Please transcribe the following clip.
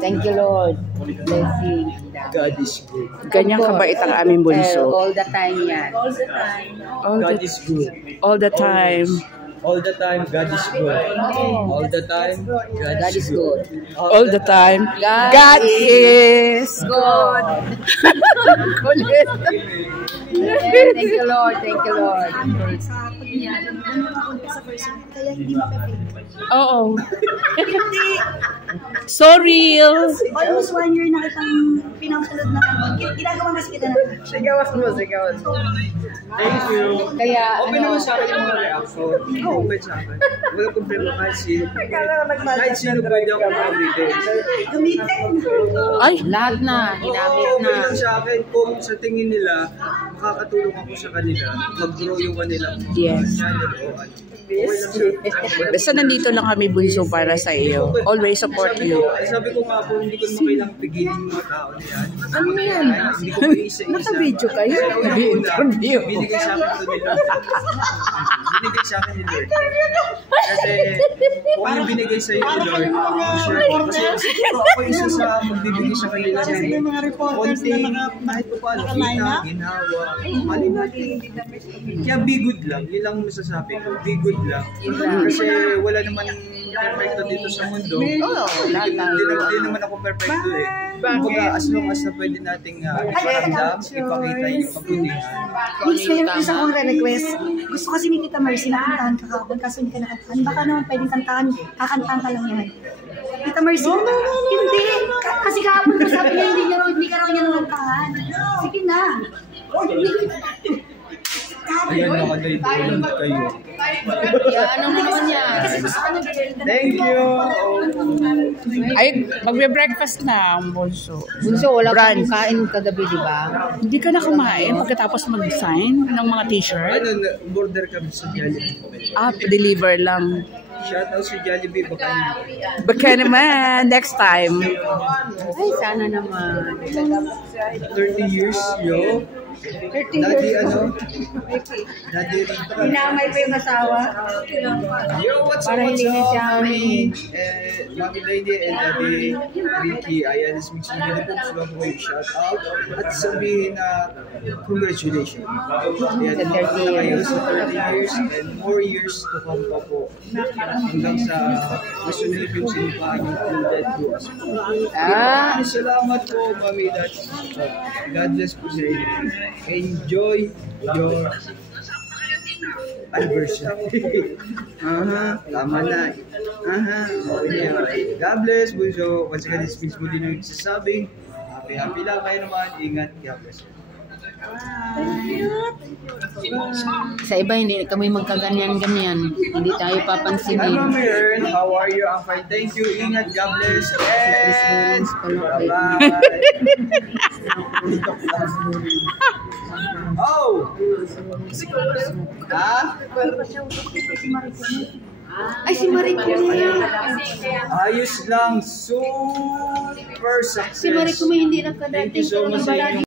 Thank you, Lord. Blessing. God is good. Ganyan kabait ang aming bunso. All the time yan. God is good. All the time. All the time, God is good. All the time, God is good. All the time. God is good. kulit. Thank you, Lord. Thank you, Lord. Kaya hindi mapapit. Oo. So real. Almost 1 year na kitang pinapulod na kami. Ginagawa kasi kita na. Sigawan mo, sigawan. Thank you. Kaya, Okay naman sa akin yung mga reaction. Okay sa akin. Walang problema kahit sino. Kahit sino pwede ako gamitin. Gamitin. Ay, lahat na, ginamit Okay na. lang sa akin kung sa tingin nila, makakatulong ako sa kanila, mag-grow yung kanila. Yes. Basta nandito lang kami bunso para sa iyo. Always support you. Sabi ko nga po, hindi ko naman kailangang pigilin yung mga tao na yan. Ano yan? Hindi ko isa-isa. Naka-video kayo? Nag-interview. Binigay sa akin ito ni Lord. Binigay sa akin ni Lord. Kasi kung yung binigay sa iyo ni Lord, kasi ako isa sa magbibigay sa kanila ng konting kahit pa paano, kita, ginawa, mali-mali. Kaya be good lang. Yun lang masasabi ko. Be good lang. Kasi wala naman perfecto dito sa mundo. Hindi naman ako perfecto eh. Kumbaga, as long as na pwede nating iparamdam, ipakita yung kabutihan. Please, may isa akong request. Gusto kasi ni Tita Mercy na kantahan ka kahapon, kaso hindi ka nakantahan. Baka naman pwedeng kantahan, kakantahan ka lang yan. Tita Mercy, hindi. Kasi kahapon ko sabi niya, hindi ka raw niya nakantahan. Sige na. Ayan, nakadaydoon kayo. Ano naman yan? Thank you! Ay, magbe-breakfast na ang bunso. Bunso, wala Brunch. kang kain kagabi, di ba? Hindi ka na kumain pagkatapos mag-sign ng mga t-shirt? Ano, border kami sa Jollibee. Deliver lang. Shoutout si Jollibee, baka Baka naman, next time. Ay, sana naman. 30 years, yo. Daddy, ano? Daddy Rito. Pinamay pa yung asawa. Yo, what's up, Para what's hindi niya siya up, Mami? Mami Lady and Daddy Ricky. Ayan, this mix na nila po. Gusto ko yung shoutout. At sabihin na congratulations. Ayan, makakita kayo sa 30 years and more years to come pa po. Hanggang sa masunod yung sinipaan yung undead doors. Salamat po, Mami. God bless po sa inyo. Enjoy your anniversary. Tama na. God bless, bunso. Once again, this means muli na yung sasabing. Happy lang kayo naman. Ingat. God bless. Sa iba, hindi kami magkaganyan-ganyan. Hindi tayo Hi, papansinin. Mami Ern. How are you? I'm fine. Thank you. Ingat. God bless. And bye-bye. Oh! Ha? Ay, si Mariko niya. Ayos lang. Super success. Si Mariko may hindi Thank you nakadating. so much sa inyo.